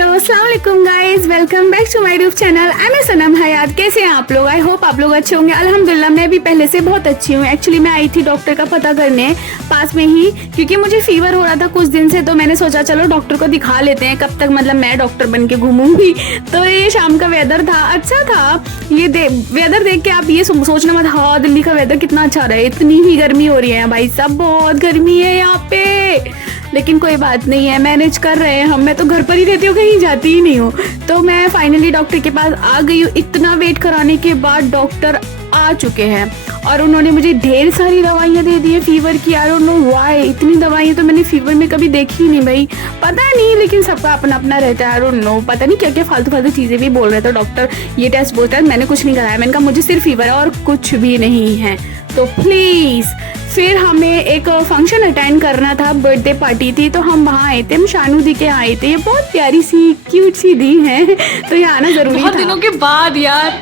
Hello अस्सलाम वालेकुम guys, welcome back to my YouTube channel. I am Sanam Hayat. कैसे हैं आप लोग? आई होप आप लोग अच्छे होंगे। अल्हम्दुलिल्लाह मैं भी पहले से बहुत अच्छी हूँ। एक्चुअली मैं आई थी डॉक्टर का पता करने पास में ही, क्योंकि मुझे फीवर हो रहा था कुछ दिन से, तो मैंने सोचा चलो डॉक्टर को दिखा लेते हैं, कब तक मतलब मैं डॉक्टर बन के घूमूंगी। तो ये शाम का वेदर था, अच्छा था। ये वेदर देख के आप ये सोचना मत, हाँ दिल्ली का वेदर कितना अच्छा रहा है, इतनी ही गर्मी हो रही है भाई साहब, बहुत गर्मी है यहाँ पे। लेकिन कोई बात नहीं है, मैनेज कर रहे हैं हम। मैं तो घर पर ही रहती हूँ, कहीं जाती ही नहीं हूँ। तो मैं फाइनली डॉक्टर के पास आ गई हूँ। इतना वेट कराने के बाद डॉक्टर आ चुके हैं और उन्होंने मुझे ढेर सारी दवाइयाँ दे दी है फीवर की। आई डोंट नो व्हाई, इतनी दवाइयाँ तो मैंने फीवर में कभी देखी ही नहीं भाई, पता नहीं। लेकिन सबका अपना अपना रहता है, आई डोंट नो, पता नहीं क्या क्या फालतू फालतू चीज़ें भी बोल रहे थे डॉक्टर। ये टेस्ट बोलता है, मैंने कुछ नहीं कराया। मैंने कहा मुझे सिर्फ फीवर है और कुछ भी नहीं है, तो प्लीज़। फिर हमें एक फंक्शन अटेंड करना था, बर्थडे पार्टी थी, तो हम वहाँ आए थे। हम शानू दी के आए थे। ये बहुत प्यारी सी क्यूट सी दी है, तो ये आना ज़रूरी था। बहुत दिनों के बाद यार,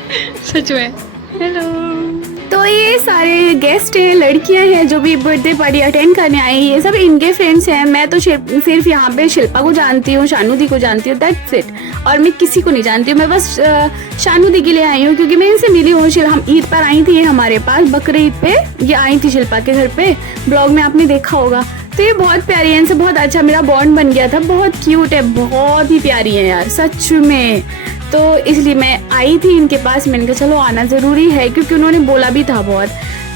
सच में। हेलो। तो ये सारे गेस्ट हैं, लड़कियां हैं जो भी बर्थडे पार्टी अटेंड करने आई, ये सब इनके फ्रेंड्स हैं। मैं तो सिर्फ यहाँ पे शिल्पा को जानती हूँ, शानू दी को जानती हूँ, दैट्स इट। और मैं किसी को नहीं जानती हूँ। मैं बस शानू दी के लिए आई हूँ क्योंकि मैं इनसे मिली हूँ। हम ईद पर आई थी, ये हमारे पास बकरी ईद पे ये आई थी शिल्पा के घर पे। ब्लॉग में आपने देखा होगा। तो ये बहुत प्यारी है, इनसे बहुत अच्छा मेरा बॉन्ड बन गया था। बहुत क्यूट है, बहुत ही प्यारी है यार, सच में। तो इसलिए मैं आई थी इनके पास। मैंने कहा चलो आना ज़रूरी है, क्योंकि उन्होंने बोला भी था बहुत।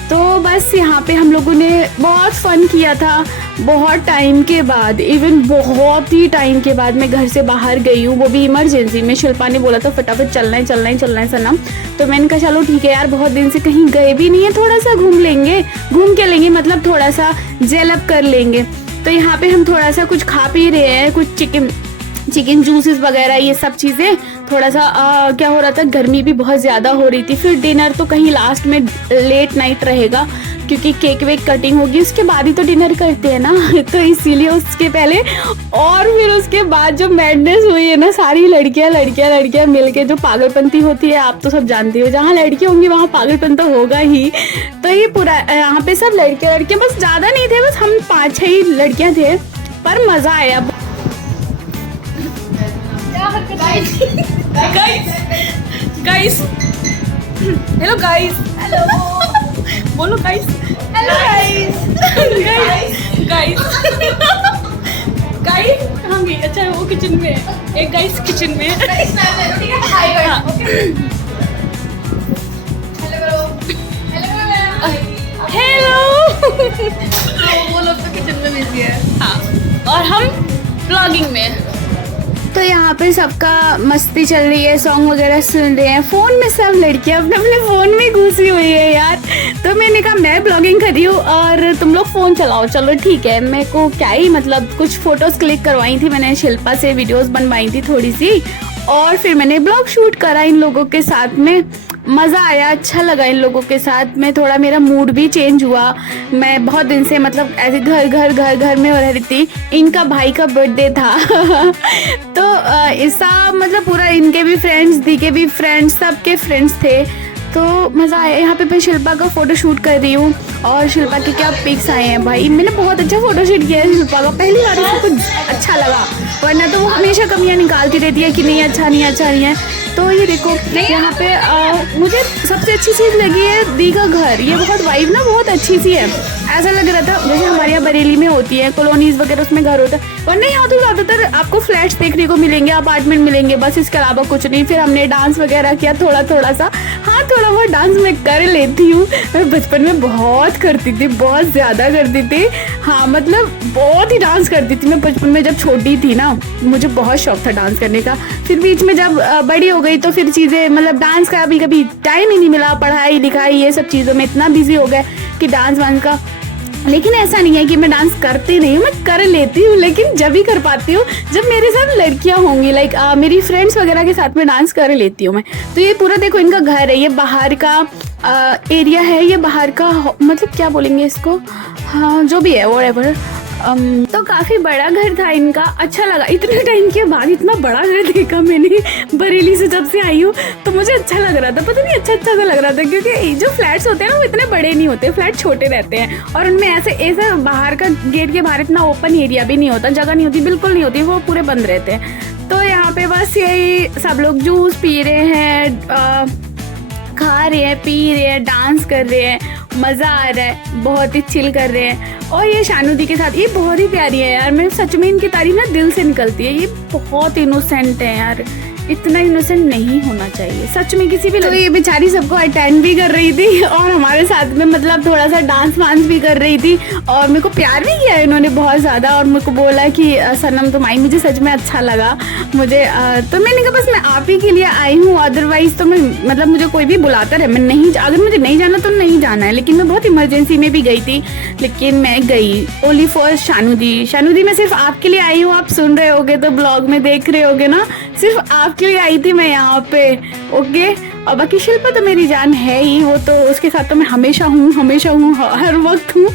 तो बस यहाँ पे हम लोगों ने बहुत फ़न किया था, बहुत टाइम के बाद, इवन बहुत ही टाइम के बाद मैं घर से बाहर गई हूँ, वो भी इमरजेंसी में। शिल्पा ने बोला था फटाफट चलना है सनम। तो मैंने कहा चलो ठीक है यार, बहुत दिन से कहीं गए भी नहीं है, थोड़ा सा घूम के लेंगे, मतलब थोड़ा सा जेल अप कर लेंगे। तो यहाँ पे हम थोड़ा सा कुछ खा पी रहे हैं, कुछ चिकन जूसेस वगैरह, ये सब चीज़ें। थोड़ा सा क्या हो रहा था, गर्मी भी बहुत ज़्यादा हो रही थी। फिर डिनर तो कहीं लास्ट में लेट नाइट रहेगा, क्योंकि केक वेक कटिंग होगी, उसके बाद ही तो डिनर करते हैं ना। तो इसीलिए उसके पहले और फिर उसके बाद जो मैडनेस हुई है ना, सारी लड़कियां मिलके जो पागलपंती होती है, आप तो सब जानते हो, जहाँ लड़की होंगी वहाँ पागलपन तो होगा ही। तो ये पूरा यहाँ पे सब लड़कियां बस, ज़्यादा नहीं थे, बस हम 5-6 ही लड़कियाँ थे, पर मज़ा आया। गाइस हेलो गाइस, हेलो बोलो गाइस, हेलो गाइस हम भी अच्छा, वो किचन में है, एक गाइस किचन में है। हेलो वो लोग तो किचन में बिजी है, हाँ, और हम ब्लॉगिंग में। तो यहाँ पे सबका मस्ती चल रही है, सॉन्ग वगैरह सुन रहे हैं। फ़ोन में सब लड़कियाँ अपने अपने फ़ोन में घुसी हुई है यार। तो मैंने कहा मैं ब्लॉगिंग कर रही हूँ और तुम लोग फ़ोन चलाओ, चलो ठीक है। मेरे को क्या ही मतलब, कुछ फ़ोटोज़ क्लिक करवाई थी मैंने, शिल्पा से वीडियोज़ बनवाई थी थोड़ी सी, और फिर मैंने ब्लॉग शूट करा इन लोगों के साथ में। मज़ा आया, अच्छा लगा इन लोगों के साथ में। थोड़ा मेरा मूड भी चेंज हुआ। मैं बहुत दिन से मतलब ऐसे घर में हो रही थी। इनका भाई का बर्थडे था तो ऐसा मतलब पूरा, इनके भी फ्रेंड्स, दी के भी फ्रेंड्स, सबके फ्रेंड्स थे। तो मज़ा आया। यहाँ पे मैं शिल्पा का फ़ोटो शूट कर रही हूँ, और शिल्पा के क्या पिक्स आए हैं भाई। मैंने बहुत अच्छा फ़ोटो शूट किया है शिल्पा का, पहली बार उसको कुछ अच्छा लगा, वरना तो वो हमेशा कमियाँ निकालती रहती है कि नहीं अच्छा नहीं है। तो ये देखो यहाँ पे मुझे सबसे अच्छी चीज़ लगी है दी का घर। ये बहुत वाइब ना बहुत अच्छी सी है। ऐसा लग रहा था जैसे हमारे यहाँ बरेली में होती है कॉलोनीज़ वगैरह, उसमें घर होता है, वरना यहाँ तो ज़्यादातर आपको फ्लैट्स देखने को मिलेंगे, अपार्टमेंट मिलेंगे, बस इसके अलावा कुछ नहीं। फिर हमने डांस वगैरह किया थोड़ा सा, हाँ थोड़ा बहुत डांस मैं कर लेती हूँ। मैं बचपन में बहुत करती थी, बहुत ज़्यादा करती थी, हाँ मतलब बहुत ही डांस करती थी मैं बचपन में। जब छोटी थी ना, मुझे बहुत शौक था डांस करने का। फिर बीच में जब बड़ी हो गई तो फिर चीज़ें मतलब डांस का कभी टाइम ही नहीं मिला, पढ़ाई लिखाई ये सब चीज़ों में इतना बिजी हो गए कि डांस वांस का। लेकिन ऐसा नहीं है कि मैं डांस करती नहीं हूँ, मैं कर लेती हूँ, लेकिन जब भी कर पाती हूँ जब मेरे साथ लड़कियाँ होंगी, लाइक मेरी फ्रेंड्स वगैरह के साथ में डांस कर लेती हूँ मैं। तो ये पूरा देखो इनका घर है, ये बाहर का एरिया है, ये बाहर का मतलब क्या बोलेंगे इसको, हाँ जो भी है व्हाटएवर। तो काफ़ी बड़ा घर था इनका, अच्छा लगा। इतने टाइम के बाद इतना बड़ा घर देखा मैंने बरेली से जब से आई हूँ, तो मुझे अच्छा लग रहा था, पता नहीं अच्छा सा लग रहा था, क्योंकि जो फ्लैट्स होते हैं ना वो इतने बड़े नहीं होते, फ्लैट छोटे रहते हैं, और उनमें ऐसे बाहर का गेट के बाहर इतना ओपन एरिया भी नहीं होता, जगह नहीं होती, बिल्कुल नहीं होती, वो पूरे बंद रहते हैं। तो यहाँ पे बस यही सब लोग जूस पी रहे हैं, खा रहे हैं, पी रहे हैं, डांस कर रहे हैं, मज़ा आ रहा है, बहुत ही चिल कर रहे हैं। और ये शानू दी के साथ, ये बहुत ही प्यारी है यार, मैं सच में इनकी तारीफ ना दिल से निकलती है। ये बहुत इनोसेंट है यार, इतना इनोसेंट नहीं होना चाहिए सच में किसी भी। तो ये बेचारी सबको अटेंड भी कर रही थी और हमारे साथ में मतलब थोड़ा सा डांस वांस भी कर रही थी, और मेरे को प्यार भी किया इन्होंने बहुत ज़्यादा, और मेरे को बोला कि सनम तुम आई, मुझे सच में अच्छा लगा मुझे। तो मैंने कहा बस मैं आप ही के लिए आई हूँ, अदरवाइज़ तो मैं मतलब मुझे कोई भी बुलाता रहे, मैं नहीं, अगर मुझे नहीं जाना तो नहीं जाना है। लेकिन मैं बहुत इमरजेंसी में भी गई थी, लेकिन मैं गई ओनली फॉर शानू दी। शानू दी मैं सिर्फ आपके लिए आई हूँ, आप सुन रहे होगे तो ब्लॉग में देख रहे होगे ना, सिर्फ आपके लिए आई थी मैं यहाँ पे, ओके। और बाकी शिल्पा तो मेरी जान है ही, वो तो उसके साथ तो मैं हमेशा हूँ, हर वक्त हूँ,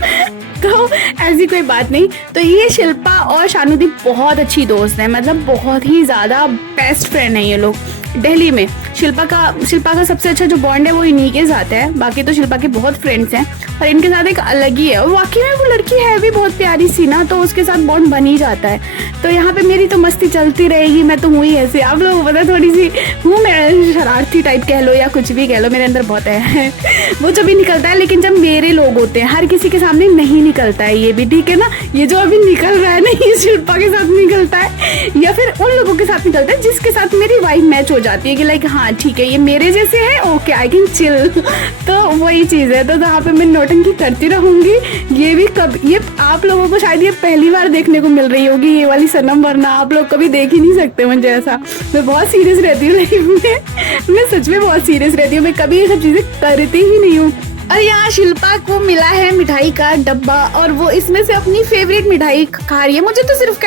तो ऐसी कोई बात नहीं। तो ये शिल्पा और शानू दी बहुत अच्छी दोस्त हैं, मतलब बहुत ही ज़्यादा बेस्ट फ्रेंड हैं ये लोग दिल्ली में। शिल्पा का सबसे अच्छा जो बॉन्ड है वो इन्हीं के साथ है, बाकी तो शिल्पा के बहुत फ्रेंड्स हैं, पर इनके साथ एक अलग ही है। और वाकई में वो लड़की है भी बहुत प्यारी सी ना, तो उसके साथ बॉन्ड बन ही जाता है। तो यहाँ पे मेरी तो मस्ती चलती रहेगी, मैं तो हूँ ही ऐसे, आप लोगों को पता, थोड़ी सी हूँ मैं, शरारती टाइप कह लो या कुछ भी कह लो, मेरे अंदर बहुत है वो जब भी निकलता है, लेकिन जब मेरे लोग होते हैं, हर किसी के सामने नहीं निकलता है ये भी, ठीक है ना। ये जो अभी निकल रहा है ना, ये शिल्पा के साथ निकलता है या फिर उन लोगों के साथ निकलता है जिसके साथ मेरी वाइब मैच हो जाती है कि लाइक हाँ ठीक है ये मेरे जैसे है, ओके आई कैन चिल। तो वही चीज़ है, तो जहाँ पे मैं नौटंकी करती रहूँगी। ये भी ये आप लोगों को शायद ये पहली बार देखने को मिल रही होगी ये वाली सनम, वरना आप लोग कभी देख ही नहीं सकते मुझे ऐसा। मैं बहुत सीरियस रहती हूँ लाइफ में, मैं सच में बहुत सीरियस रहती हूँ, मैं कभी ये सब चीज़ें करती ही नहीं हूँ। और यहाँ शिल्पा को मिला है मिठाई का डब्बा, और वो इसमें से अपनी फेवरेट मिठाई खा रही है। मुझे तो सिर्फ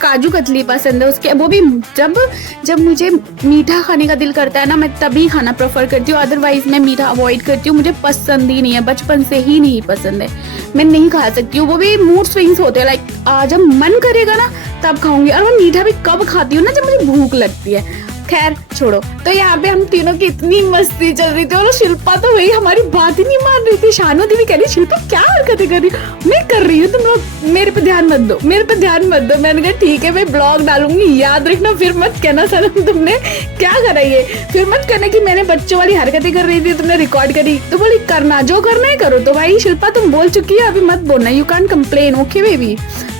काजू कतली पसंद है उसके, वो भी जब मुझे मीठा खाने का दिल करता है ना, मैं तभी खाना प्रेफर करती हूँ, अदरवाइज मैं मीठा अवॉइड करती हूँ, मुझे पसंद ही नहीं है, बचपन से ही नहीं पसंद है, मैं नहीं खा सकती हूँ। वो भी मूड स्विंग्स होते हैं, लाइक जब मन करेगा ना तब खाऊंगी, और मैं मीठा भी कब खाती हूँ ना, जब मुझे भूख लगती है। खैर छोड़ो। तो यहाँ पे हम तीनों की इतनी मस्ती चल रही थी, और शिल्पा तो वही हमारी बात ही नहीं मान रही थी। शानू दी भी कह रही शिल्पा क्या हरकतें कर रही, मैं कर रही हूँ, तुम लोग मेरे पे ध्यान मत दो, मेरे पे ध्यान मत दो। मैंने कहा ठीक है मैं ब्लॉग डालूंगी, याद रखना, फिर मत कहना सनम तुमने क्या करा ये, फिर मत कहना कि मैंने बच्चों वाली हरकतें कर रही थी तुमने रिकॉर्ड करी। तो बोली करना जो करना है करो। तो भाई शिल्पा तुम बोल चुकी है, अभी मत बोलना, you can complain, okay baby.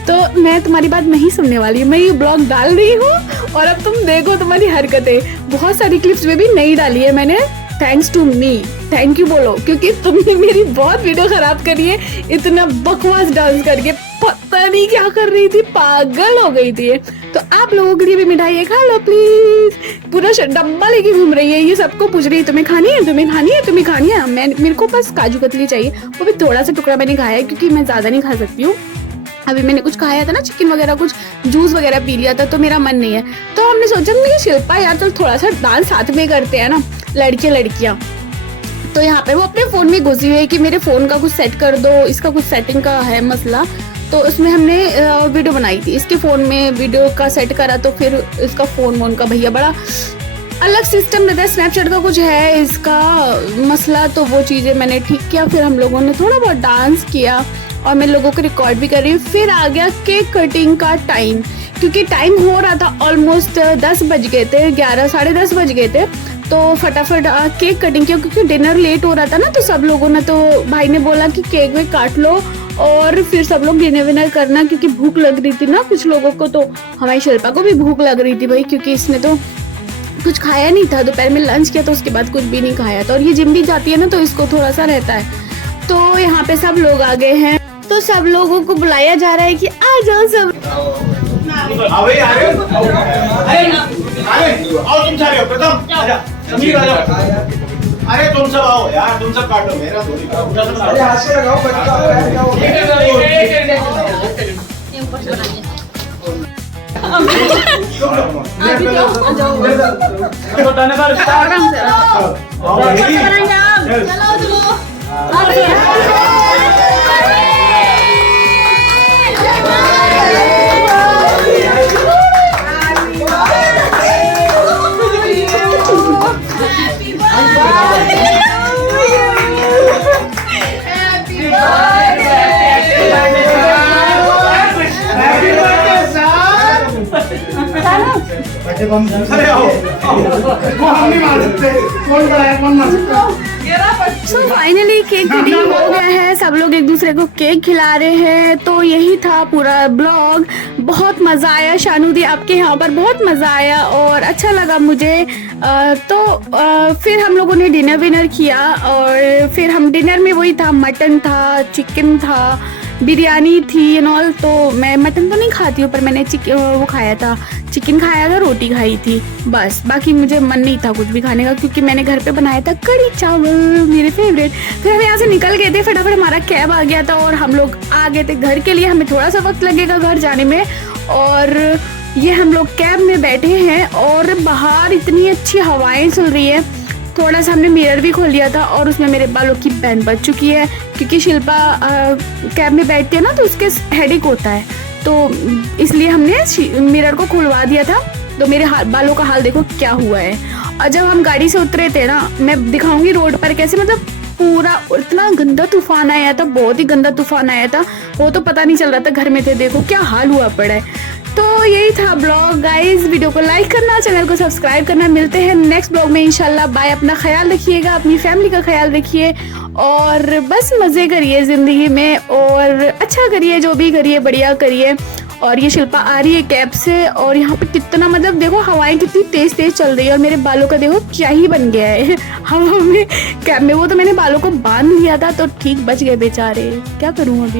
तो मैं तुम्हारी बात नहीं सुनने वाली, मैं ये ब्लॉग डाल रही हूँ, और अब तुम देखो तुम्हारी हरकतें। बहुत सारी क्लिप्स में भी नहीं डाली है मैंने, thanks to me, thank you बोलो, क्योंकि तुमने मेरी बहुत वीडियो खराब करी है, इतना बकवास डांस करके, पता नहीं क्या कर रही थी, पागल हो गई थी। तो आप लोगों के लिए भी मिठाई है, खा लो प्लीज। पूरा डब्बा लेके घूम रही है, ये सबको पूछ रही है तुम्हें खानी है, तुम्हें खानी है, तुम्हें खानी है। मेरे को बस काजू कतली चाहिए, वो भी थोड़ा सा टुकड़ा मैंने खाया है, क्योंकि मैं ज्यादा नहीं खा सकती हूँ। अभी मैंने कुछ खाया था ना, चिकन वगैरह, कुछ जूस वगैरह पी लिया था, तो मेरा मन नहीं है। तो हमने सोचा कि शिल्पा यार चल थोड़ा सा डांस साथ में करते हैं ना, लड़कियां। तो यहाँ पे वो अपने फ़ोन में घुसी हुई है कि मेरे फ़ोन का कुछ सेट कर दो, इसका कुछ सेटिंग का है मसला। तो उसमें हमने वीडियो बनाई थी, इसके फ़ोन में वीडियो का सेट करा, तो फिर इसका फ़ोन का भैया बड़ा अलग सिस्टम रहता है, स्नैपचैट का कुछ है इसका मसला, तो वो चीज़ें मैंने ठीक किया। फिर हम लोगों ने थोड़ा बहुत डांस किया, और मैं लोगों को रिकॉर्ड भी कर रही हूँ। फिर आ गया केक कटिंग का टाइम, क्योंकि टाइम हो रहा था, ऑलमोस्ट 10 बज गए थे, 11 साढ़े 10 बज गए थे। तो फटाफट केक कटिंग किया, क्योंकि डिनर लेट हो रहा था ना, तो सब लोगों ने, तो भाई ने बोला कि केक में काट लो और फिर सब लोग डिनर विनर करना, क्योंकि भूख लग रही थी ना कुछ लोगों को। तो हमारी शिल्पा को भी भूख लग रही थी भाई, क्योंकि इसने तो कुछ खाया नहीं था, दोपहर में लंच किया तो उसके बाद कुछ भी नहीं खाया था। और ये जिम भी जाती है ना, तो इसको थोड़ा सा रहता है। तो यहाँ पे सब लोग आ गए हैं, तो सब लोगों को बुलाया जा रहा है कि आ जाओ सब। अरे तुम सब आओ यार, तुम सब काटो, मेरा थोड़ी अरे आओ हम नहीं मार सकते, कौन बनाया कौन मार सकता। सो फाइनली केक कटिंग हो गया है, सब लोग एक दूसरे को केक खिला रहे हैं। तो यही था पूरा ब्लॉग। बहुत मज़ा आया शानू दी, आपके यहाँ पर बहुत मज़ा आया और अच्छा लगा मुझे। फिर हम लोगों ने डिनर विनर किया और फिर हम डिनर में वही था, मटन था, चिकन था, बिरयानी थी एंड ऑल। तो मैं मटन तो नहीं खाती हूँ पर मैंने वो खाया था, चिकन खाया था, रोटी खाई थी बस। बाकी मुझे मन नहीं था कुछ भी खाने का क्योंकि मैंने घर पे बनाया था कढ़ी चावल, मेरे फेवरेट। फिर हम यहाँ से निकल गए थे, फटाफट हमारा कैब आ गया था और हम लोग आ गए थे घर के लिए। हमें थोड़ा सा वक्त लगेगा घर जाने में। और ये हम लोग कैब में बैठे हैं और बाहर इतनी अच्छी हवाएं चल रही है। थोड़ा सा हमने मिरर भी खोल लिया था और उसमें मेरे बालों की बैंड बज चुकी है क्योंकि शिल्पा कैब में बैठती है ना तो उसके हेडेक होता है, तो इसलिए हमने मिरर को खुलवा दिया था। तो मेरे बालों का हाल देखो क्या हुआ है। और जब हम गाड़ी से उतरे थे ना, मैं दिखाऊंगी रोड पर कैसे, मतलब पूरा इतना गंदा तूफान आया था, बहुत ही गंदा तूफान आया था। वो तो पता नहीं चल रहा था, घर में थे, देखो क्या हाल हुआ पड़ा है। तो यही था ब्लॉग गाइस। वीडियो को लाइक करना, चैनल को सब्सक्राइब करना। मिलते हैं नेक्स्ट ब्लॉग में इंशाल्लाह। बाय। अपना ख्याल रखिएगा, अपनी फैमिली का ख्याल रखिए और बस मज़े करिए ज़िंदगी में और अच्छा करिए, जो भी करिए बढ़िया करिए। और ये शिल्पा आ रही है कैब से और यहाँ पे कितना, मतलब देखो हवाएं कितनी तेज तेज चल रही है और मेरे बालों का देखो क्या ही बन गया है हवा में कैब में। वो तो मैंने बालों को बांध लिया था तो ठीक बच गए बेचारे, क्या करूँ अभी।